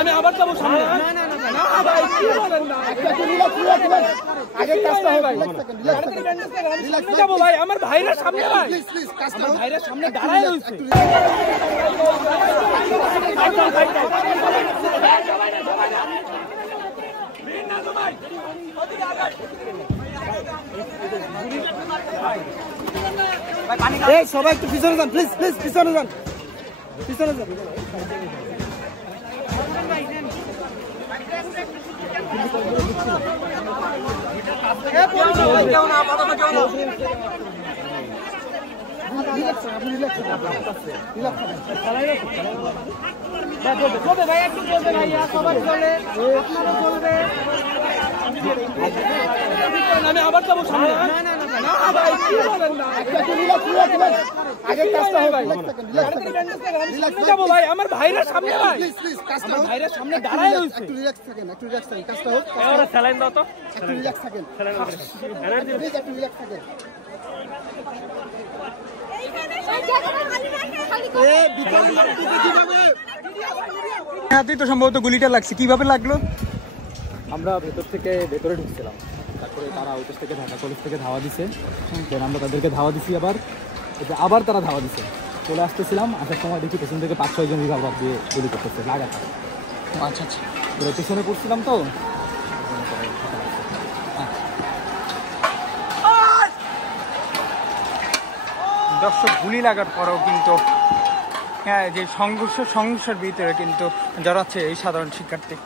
আমি আবার যাবো সামনে। না ভাই কি বলেন না, আগে কাজটা হবে ভাই। সামনে যাবো ভাই, আমার ভাইরা সামনে ভাই, আমার ভাইরা সামনে দাঁড়ায় রয়েছে। সবাই একটু পিছনে যান প্লিজ, প্লিজ পিছনে যান, পিছনে যান। ভাই একটু বলবে ভাইয়া, সবাই চলে, আপনারা চলবে। আমি আবার যাবো সামনে। না ভাই কি বলেন না, আগে কাজটা হবে ভাই। সামনে যাবো ভাই, আমার ভাইরা সামনে ভাই, আমার ভাইরা সামনে দাঁড়ায় রয়েছে। একটু রিল্যাক্স থাকেন, একটু রিল্যাক্স থাকেন, কাজটা হোক। ওরা স্যালাইন দাও তো, একটু রিল্যাক্স থাকেন, প্লিজ একটু রিল্যাক্স থাকেন। হাতেই তো সম্ভবত গুলিটা লাগছে, কিভাবে লাগলো? আমরা ভেতর থেকে ভেতরে ঢুকছিলাম, তারপরে তারা ওদের থেকে ঢাকা কলেজ থেকে ধাওয়া দিছে, দেন আমরা তাদেরকে ধাওয়া দিছি, আবার তারা ধাওয়া দিছে। চলে আসতেছিলাম, আসার সময় দেখি পেছন থেকে 5-6 জন রিভলভার দিয়ে গুলি করতেছে লাগাতার। আচ্ছা আচ্ছা, ওরা পেছনে পড়ছিলাম তো। দর্শক, গুলি লাগার পরেও কিন্তু হ্যাঁ যে সংঘর্ষের ভিতরে কিন্তু জড়াচ্ছে এই সাধারণ শিক্ষার্থী।